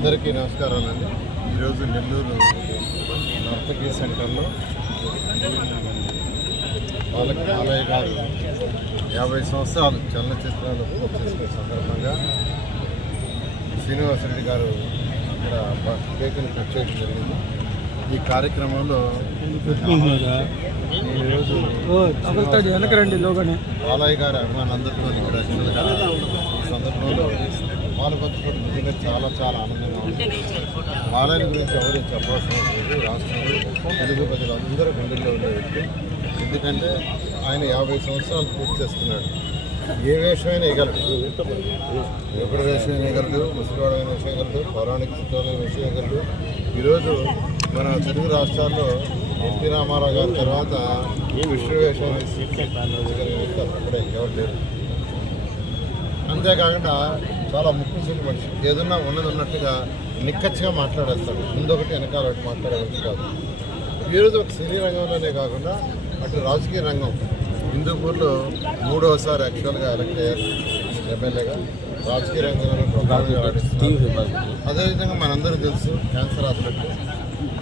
అందరికీ నమస్కారాలండి. ఈరోజు నెల్లూరు నర్తకీ సెంటర్లో వాళ్ళకి బాలయ్య గారు యాభై సంవత్సరాలు చలనచిత్రాలు చేసుకునే సందర్భంగా శ్రీనివాసరెడ్డి గారు ఇక్కడ కేకుని కట్ చేయడం జరిగింది. ఈ కార్యక్రమంలో ఈరోజు బాలయ్య గారి అభిమానులందరితో ఇక్కడ సందర్భంలో పాల్పంచుకోవడం నిజంగా చాలా చాలా ఆనందంగా ఉంది. బాలయ్య గురించి ఎవరు చెప్పాల్సిన లేదు. రాష్ట్రంలో తెలుగు ప్రజలందరూ గుండెల్లో ఉండే వ్యక్తి. ఎందుకంటే ఆయన యాభై సంవత్సరాలు పూర్తి చేస్తున్నాడు. ఏ వేషమైనా వేయగలడు ఎప్పుడు వేషం వేయగలడు ముసలివాడమైన వేషం వేయగలడు పౌరాణిక చిత్రమైన వేషం వేయగలడు ఈరోజు మన తెలుగు రాష్ట్రాల్లో ఎన్టీ రామారావు గారి తర్వాత విష్ణు వేషం వేసి అప్పుడే ఎవరు లేరు. అంతేకాకుండా చాలా ముక్కుసూటి మనిషి. ఏదన్నా ఉన్నది ఉన్నట్టుగా నిక్కచ్చిగా మాట్లాడేస్తాడు. ముందొకటి వెనకాల ఒకటి మాట్లాడే మనిషి కాదు. ఈరోజు ఒక సినీ రంగంలోనే కాకుండా అటు రాజకీయ రంగం. హిందూపూర్లో మూడవసారి యాక్చువల్గా ఎలక్ట్ అయ్యారు ఎమ్మెల్యేగా. రాజకీయ రంగంలో ప్రధానంగా అదేవిధంగా మనందరూ తెలుసు cancer hospital.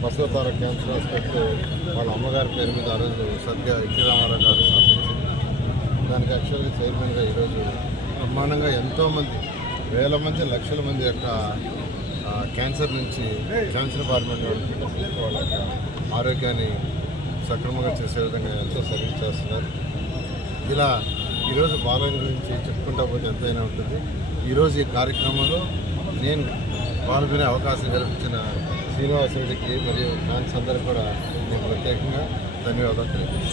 Basavatara cancer hospital వాళ్ళ అమ్మగారి పేరు మీద ఆ రోజు ఎన్టీ రామారావు గారు స్థాపించారు. దానికి యాక్చువల్గా చైర్మన్గా ఈరోజు సమానంగా ఎంతోమంది వేల మంది లక్షల మంది యొక్క క్యాన్సర్ నుంచి క్యాన్సర్ బారిన వాళ్ళ యొక్క ఆరోగ్యాన్ని సక్రమంగా చేసే విధంగా ఎంతో సర్వీస్ చేస్తున్నారు. ఇలా ఈరోజు బాలయ్య గురించి చెప్పుకుంటా పోతే ఎంతైనా ఉంటుంది. ఈరోజు ఈ కార్యక్రమంలో నేను పాల్గొనే అవకాశం కల్పించిన శ్రీనివాసరెడ్డికి మరియు ఫ్యాన్స్ అందరికీ కూడా నేను ప్రత్యేకంగా ధన్యవాదాలు తెలియజేస్తాను